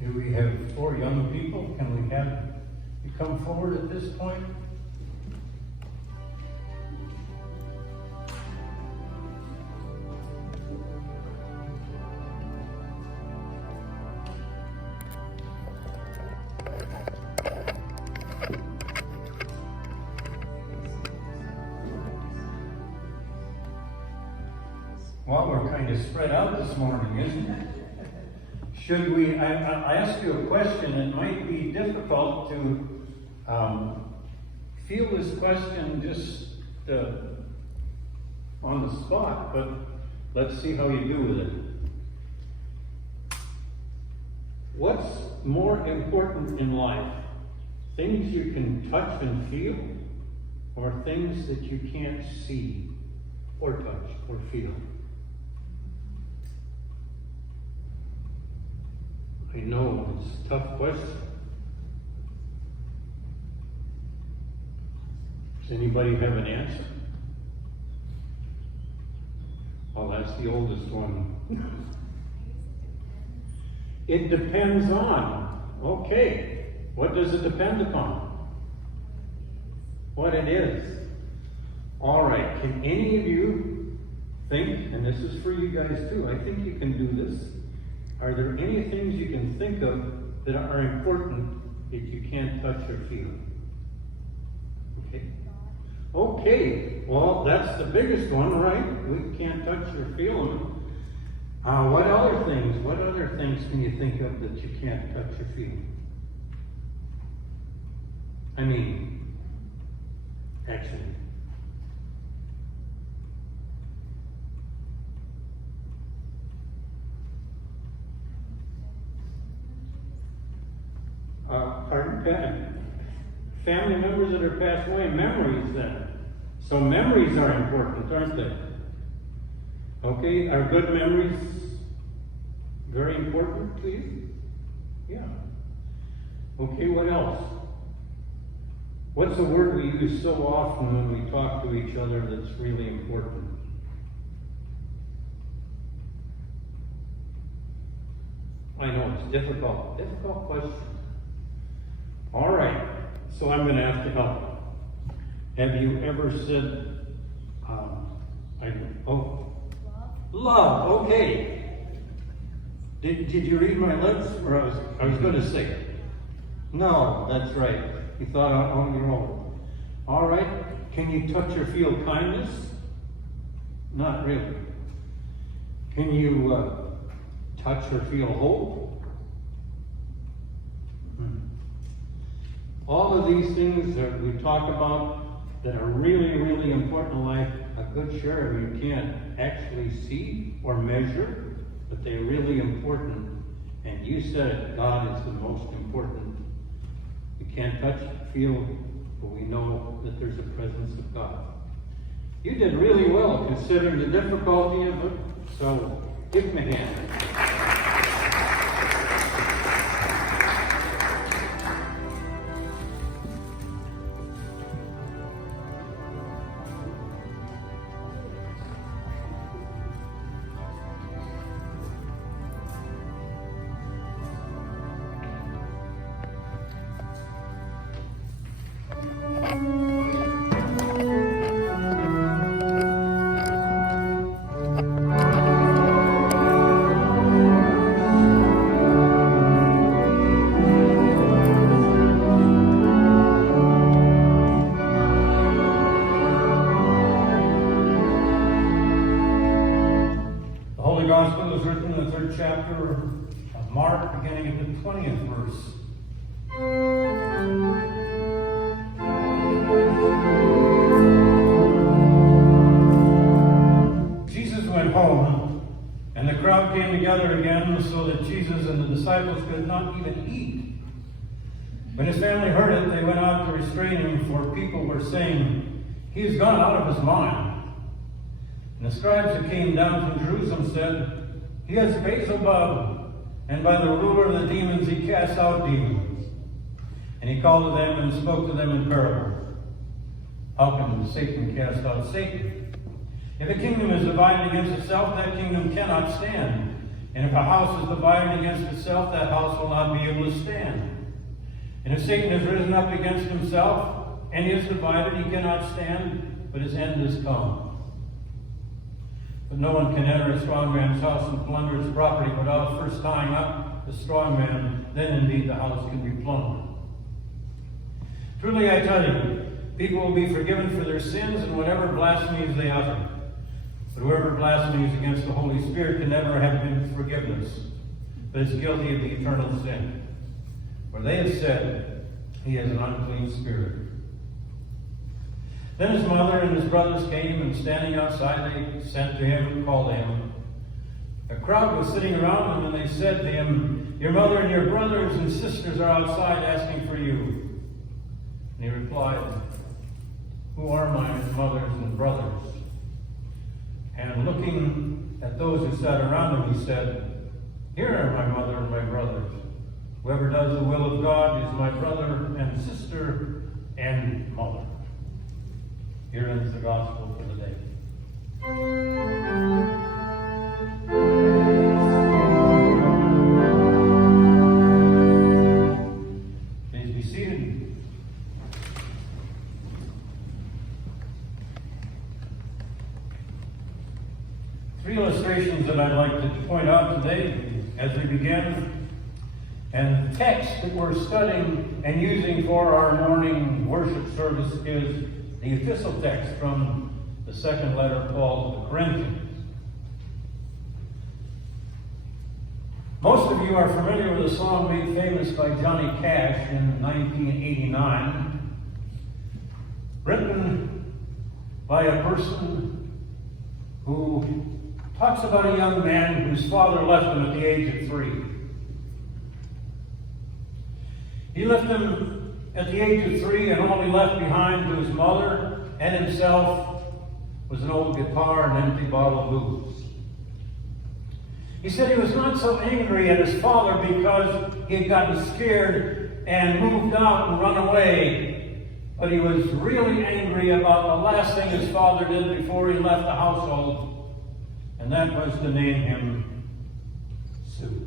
Do we have 4 young people? Can we have you come forward at this point? Well, we're kind of spread out this morning, isn't it? Should we, I ask you a question. It might be difficult to feel this question just on the spot, but let's see how you do with it. What's more important in life? Things you can touch and feel, or things that you can't see or touch or feel? I know, it's a tough question. Does anybody have an answer? Well, that's the oldest one. It depends on. Okay. What does it depend upon? What it is. All right. Can any of you think, and this is for you guys too, I think you can do this. Are there any things you can think of that are important that you can't touch or feel? Okay. Okay. Well, that's the biggest one, right? We can't touch or feel them. What other things? What other things can you think of that you can't touch or feel? I mean, actually. Family members that are passed away, memories then. So memories are important, aren't they? Okay, are good memories very important to you? Yeah. Okay, what else? What's a word we use so often when we talk to each other that's really important? I know, it's difficult. Difficult question. All right, so I'm going to have to help. Have you ever said, love, okay. Did you read my lips? Or I was going to say it. No, that's right. You thought on your own. All right, can you touch or feel kindness? Not really. Can you touch or feel hope? All of these things that we talk about that are really, really important in life, a good share of you can't actually see or measure, but they're really important. And you said it, God is the most important. We can't touch, feel, but we know that there's a presence of God. You did really well considering the difficulty of it, so give me a hand. Chapter of Mark, beginning at the 20th verse. Jesus went home, and the crowd came together again, so that Jesus and the disciples could not even eat. When his family heard it, they went out to restrain him, for people were saying, "He has gone out of his mind." And the scribes who came down from Jerusalem said, "He has Beelzebub, and by the ruler of the demons he casts out demons." And he called to them and spoke to them in parables. How can Satan cast out Satan? If a kingdom is divided against itself, that kingdom cannot stand. And if a house is divided against itself, that house will not be able to stand. And if Satan has risen up against himself, and is divided, he cannot stand, but his end is come. But no one can enter a strong man's house and plunder his property without first tying up the strong man. Then indeed the house can be plundered. Truly I tell you, people will be forgiven for their sins and whatever blasphemies they utter. But whoever blasphemes against the Holy Spirit can never have been forgiveness, but is guilty of the eternal sin. For they have said, he has an unclean spirit. Then his mother and his brothers came, and standing outside they sent to him and called him. A crowd was sitting around him, and they said to him, your mother and your brothers and sisters are outside asking for you. And he replied, who are my mothers and brothers? And looking at those who sat around him, he said, here are my mother and my brothers. Whoever does the will of God is my brother and sister and mother. Here ends the gospel for the day. Please be seated. Three illustrations that I'd like to point out today as we begin. And the text that we're studying and using for our morning worship service is the epistle text from the second letter of Paul to the Corinthians. Most of you are familiar with a song made famous by Johnny Cash in 1989, written by a person who talks about a young man whose father left him at the age of 3. He left him at the age of 3, and all he left behind to his mother and himself was an old guitar and an empty bottle of booze. He said he was not so angry at his father because he had gotten scared and moved out and run away, but he was really angry about the last thing his father did before he left the household, and that was to name him Sue.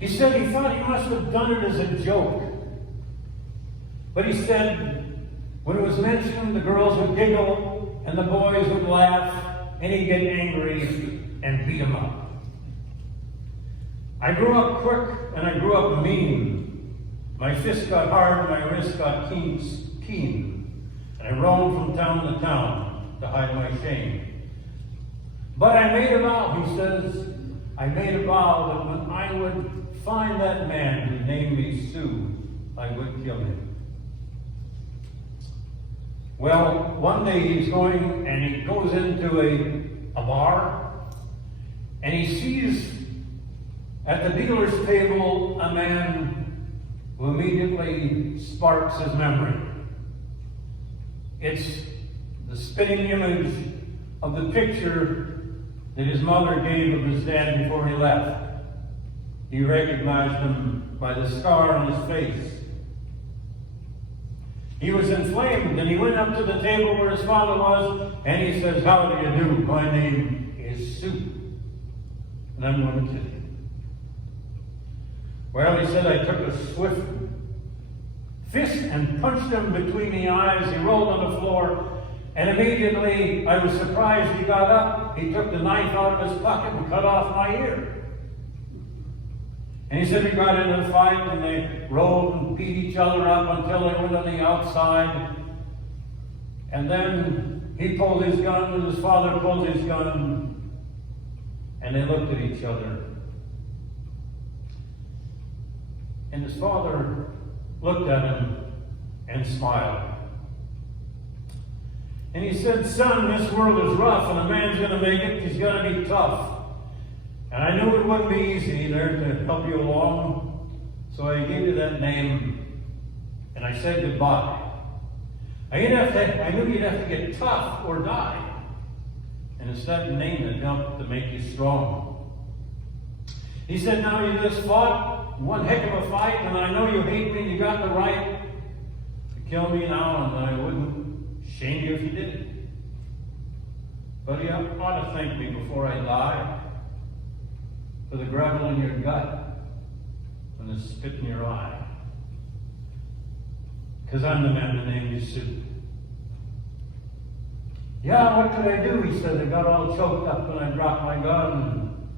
He said he thought he must have done it as a joke. But he said when it was mentioned, the girls would giggle and the boys would laugh, and he'd get angry and beat them up. I grew up quick and I grew up mean. My fists got hard and my wrists got keen. And I roamed from town to town to hide my shame. But I made a vow, he says, I made a vow that when I would find that man who named me Sue, I would kill him. Well, one day he's going and he goes into a bar and he sees at the dealer's table a man who immediately sparks his memory. It's the spitting image of the picture that his mother gave of his dad before he left. He recognized him by the scar on his face. He was inflamed, and he went up to the table where his father was, and he says, how do you do? My name is Sue, and I'm going to kill you. Well, he said, I took a swift fist and punched him between the eyes. He rolled on the floor, and immediately I was surprised he got up. He took the knife out of his pocket and cut off my ear. And he said he got into a fight, and they rolled and beat each other up until they went on the outside. And then he pulled his gun, and his father pulled his gun, and they looked at each other. And his father looked at him and smiled. And he said, son, this world is rough, and a man's going to make it. He's got to be tough. And I knew it wouldn't be easy there to help you along, so I gave you that name, and I said goodbye. I knew you'd have to get tough or die, and it's that name that helped to make you strong. He said, now you just fought one heck of a fight, and I know you hate me, and you got the right to kill me now, and I wouldn't shame you if you did. But you ought to thank me before I die for the gravel in your gut and the spit in your eye. Because I'm the man that named you Sue. Yeah, what could I do? He said. I got all choked up when I dropped my gun.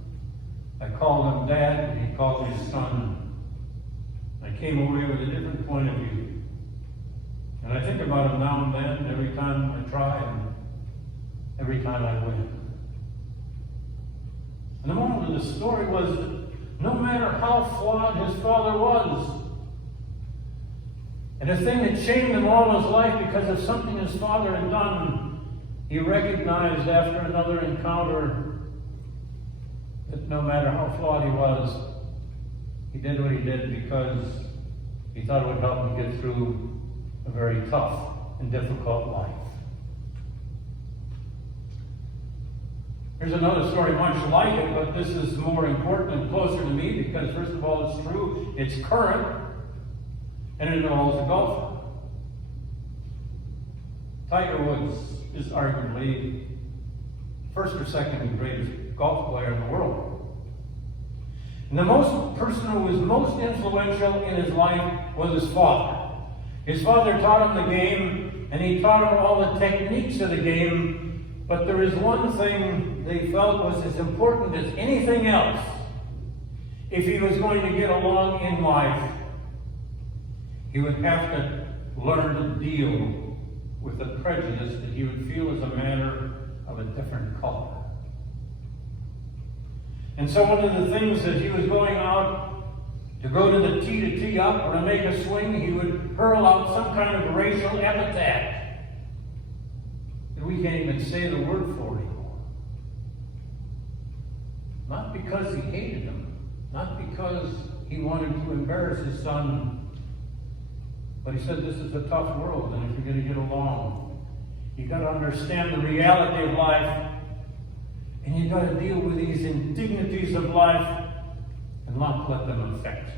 I called him Dad, and he called me son. I came away with a different point of view. And I think about him now and then, every time I try, and every time I win. And the moral of the story was that no matter how flawed his father was, and the thing that shamed him all his life because of something his father had done, he recognized after another encounter that no matter how flawed he was, he did what he did because he thought it would help him get through a very tough and difficult life. Here's another story much like it, but this is more important and closer to me because, first of all, it's true, it's current, and it involves a golfer. Tiger Woods is arguably first or second greatest golf player in the world. And the person who was most influential in his life was his father. His father taught him the game, and he taught him all the techniques of the game, but there is one thing they felt was as important as anything else if he was going to get along in life. He would have to learn to deal with the prejudice that he would feel as a matter of a different color. And so one of the things that he was going out to go to the tee to tee up or to make a swing, he would hurl out some kind of racial epithet that we can't even say the word for anymore. Not because he hated him, not because he wanted to embarrass his son, but he said this is a tough world, and if you're going to get along, you've got to understand the reality of life, and you've got to deal with these indignities of life and not let them affect you.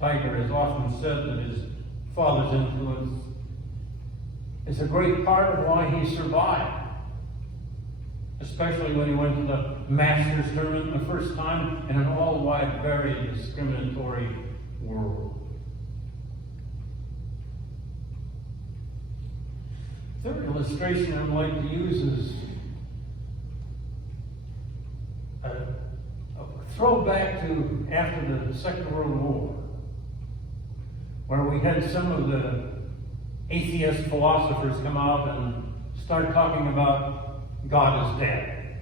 Tiger has often said that his father's influence is a great part of why he survived, especially when he went to the Masters tournament the first time in an all-wide, very discriminatory world. Third illustration I'd like to use is a throwback to after the Second World War, where we had some of the atheist philosophers come out and start talking about God is dead.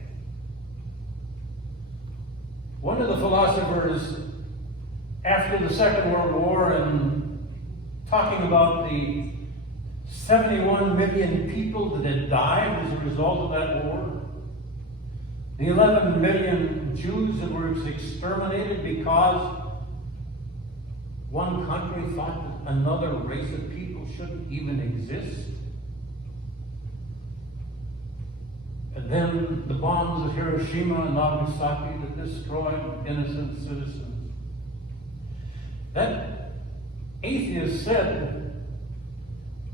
One of the philosophers after the Second World War and talking about the 71 million people that had died as a result of that war, the 11 million Jews that were exterminated because one country thought that another race of people shouldn't even exist. And then the bombs of Hiroshima and Nagasaki that destroyed innocent citizens. That atheist said,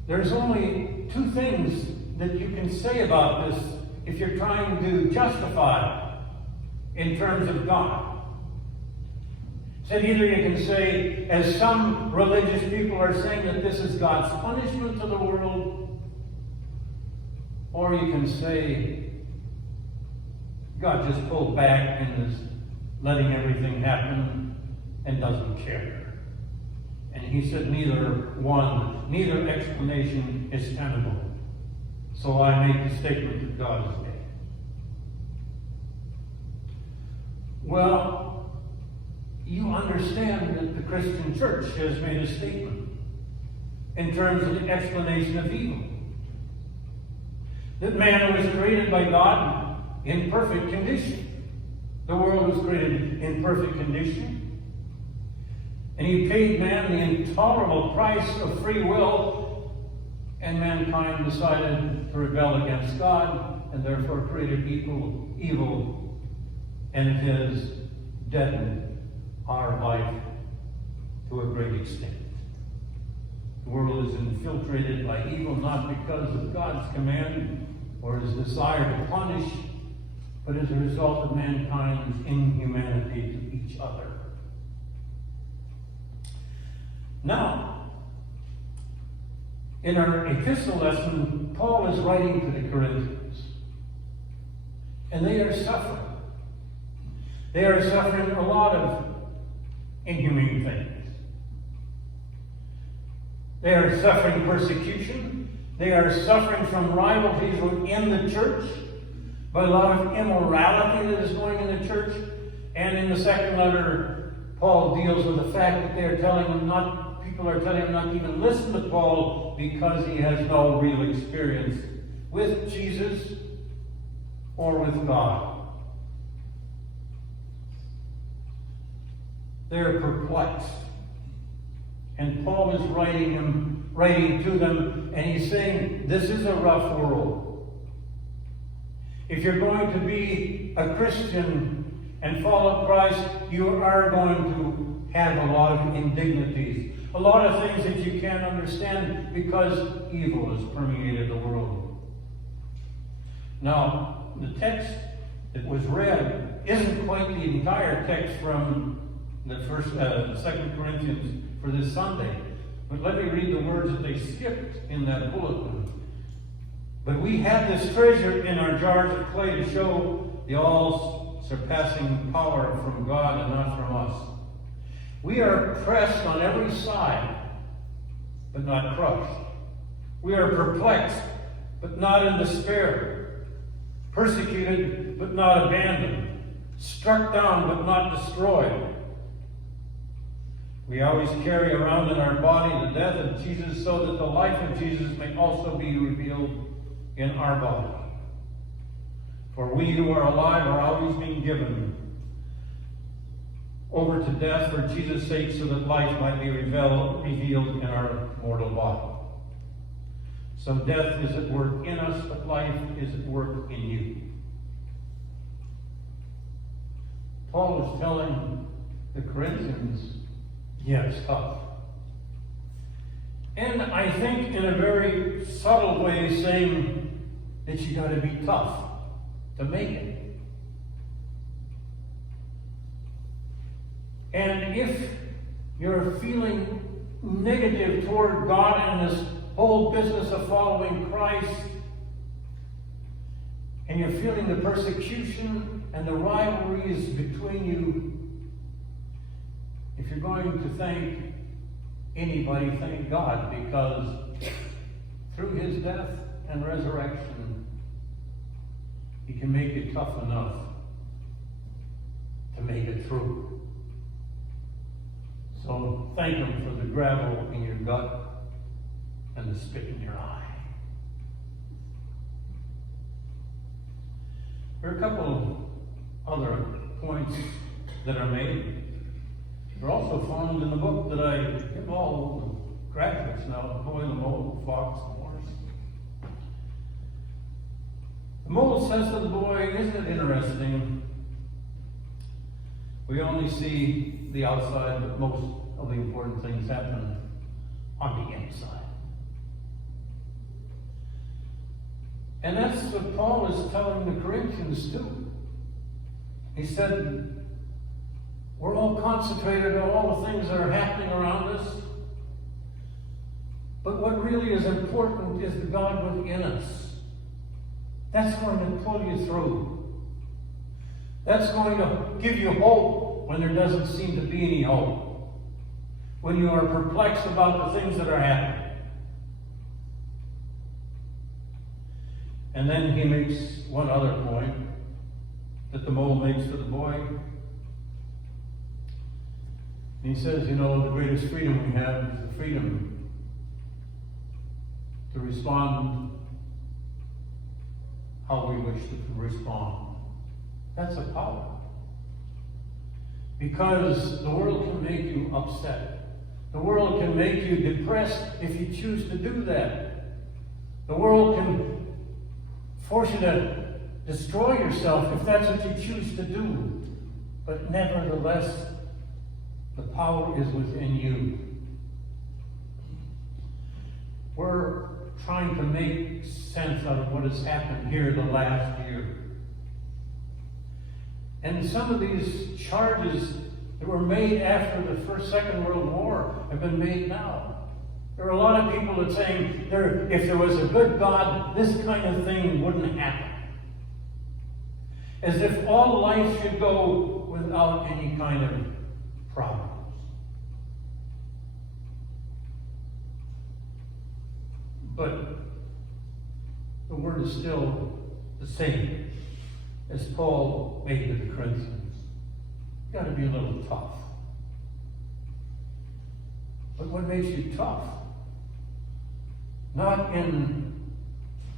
there's only two things that you can say about this if you're trying to justify in terms of God. Said either you can say, as some religious people are saying, that this is God's punishment to the world, or you can say, God just pulled back and is letting everything happen and doesn't care. And he said neither explanation is tenable. So I make the statement that God is dead. Well, you understand that the Christian church has made a statement in terms of the explanation of evil. That man was created by God in perfect condition. The world was created in perfect condition. And he paid man the intolerable price of free will, and mankind decided to rebel against God, and therefore created evil, and it has deadened our life to a great extent. The world is infiltrated by evil, not because of God's command or his desire to punish, but as a result of mankind's inhumanity to each other. Now, in our epistle lesson, Paul is writing to the Corinthians, and they are suffering. They are suffering a lot of inhumane things. They are suffering persecution. They are suffering from rivalries within the church, by a lot of immorality that is going in the church. And in the second letter, Paul deals with the fact that people are telling him not to even listen to Paul because he has no real experience with Jesus or with God. They're perplexed. And Paul is writing to them, and he's saying, this is a rough world. If you're going to be a Christian and follow Christ, you are going to have a lot of indignities, a lot of things that you can't understand because evil has permeated the world. Now, the text that was read isn't quite the entire text from the 2 Corinthians for this Sunday. But let me read the words that they skipped in that bulletin. But we have this treasure in our jars of clay to show the all-surpassing power from God and not from us. We are pressed on every side, but not crushed. We are perplexed, but not in despair. Persecuted, but not abandoned. Struck down, but not destroyed. We always carry around in our body the death of Jesus so that the life of Jesus may also be revealed in our body. For we who are alive are always being given over to death for Jesus' sake so that life might be revealed in our mortal body. So death is at work in us, but life is at work in you. Paul is telling the Corinthians, yeah, it's tough. And I think in a very subtle way saying that you got to be tough to make it. And if you're feeling negative toward God and this whole business of following Christ, and you're feeling the persecution and the rivalries between you, if you're going to thank anybody, thank God, because through his death and resurrection, he can make it tough enough to make it through. So thank him for the gravel in your gut and the spit in your eye. There are a couple of other points that are made. They're also found in the book that I give all the graphics now, the boy, the mole, the fox, the horse. The mole says to the boy, isn't it interesting? We only see the outside, but most of the important things happen on the inside. And that's what Paul is telling the Corinthians too. He said, we're all concentrated on all the things that are happening around us. But what really is important is the God within us. That's going to pull you through. That's going to give you hope when there doesn't seem to be any hope. When you are perplexed about the things that are happening. And then he makes one other point that the mole makes to the boy. He says, you know, the greatest freedom we have is the freedom to respond how we wish to respond. That's a power. Because the world can make you upset. The world can make you depressed if you choose to do that. The world can force you to destroy yourself if that's what you choose to do. But nevertheless, the power is within you. we're trying to make sense out of what has happened here the last year. And some of these charges that were made after the Second World War have been made now. There are a lot of people that are saying if there was a good God, this kind of thing wouldn't happen. As if all life should go without any kind of problems. But the word is still the same as Paul made to the Corinthians. You've got to be a little tough. But what makes you tough? Not in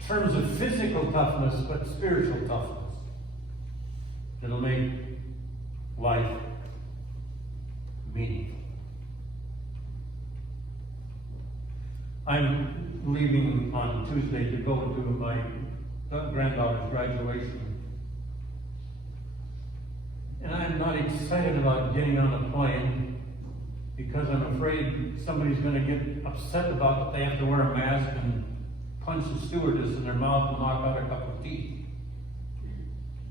terms of physical toughness, but spiritual toughness. It'll make life meaningful. I'm leaving on Tuesday to go to my granddaughter's graduation. And I'm not excited about getting on a plane because I'm afraid somebody's going to get upset about that they have to wear a mask and punch the stewardess in their mouth and knock out a couple of teeth.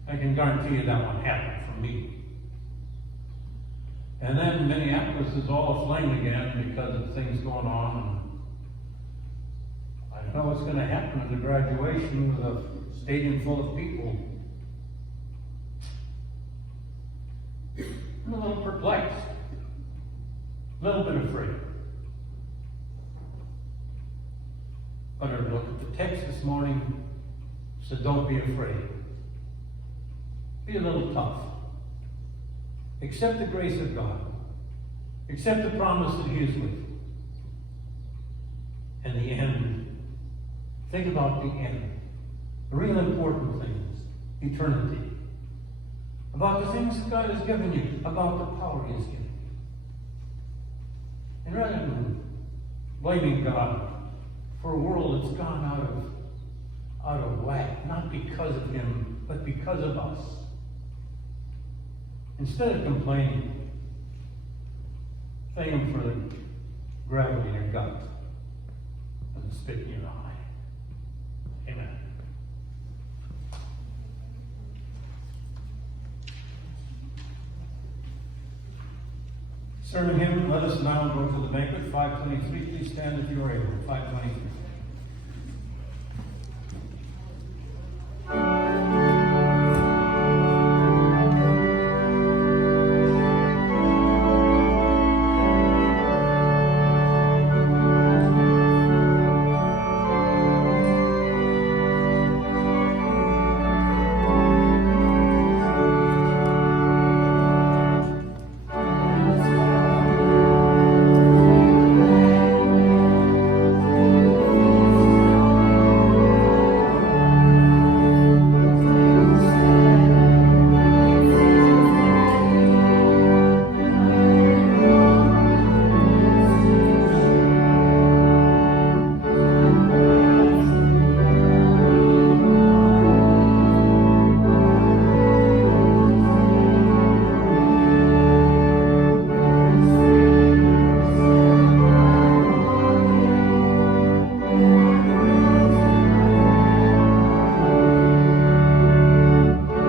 I can guarantee you that won't happen for me. And then Minneapolis is all aflame again because of things going on. I don't know what's going to happen at the graduation with a stadium full of people. I'm a little perplexed. A little bit afraid. But I looked at the text this morning, said don't be afraid. Be a little tough. Accept the grace of God. Accept the promise that He is with you. And the end. Think about the end. The real important things. Eternity. About the things that God has given you. About the power He has given you. And rather than blaming God for a world that's gone out of whack, not because of Him, but because of us. Instead of complaining, thank Him for the gravel in your gut and the spit in your eye. Amen. Sermon hymn, let us now go to the banquet, 523. Please stand if you are able. 523.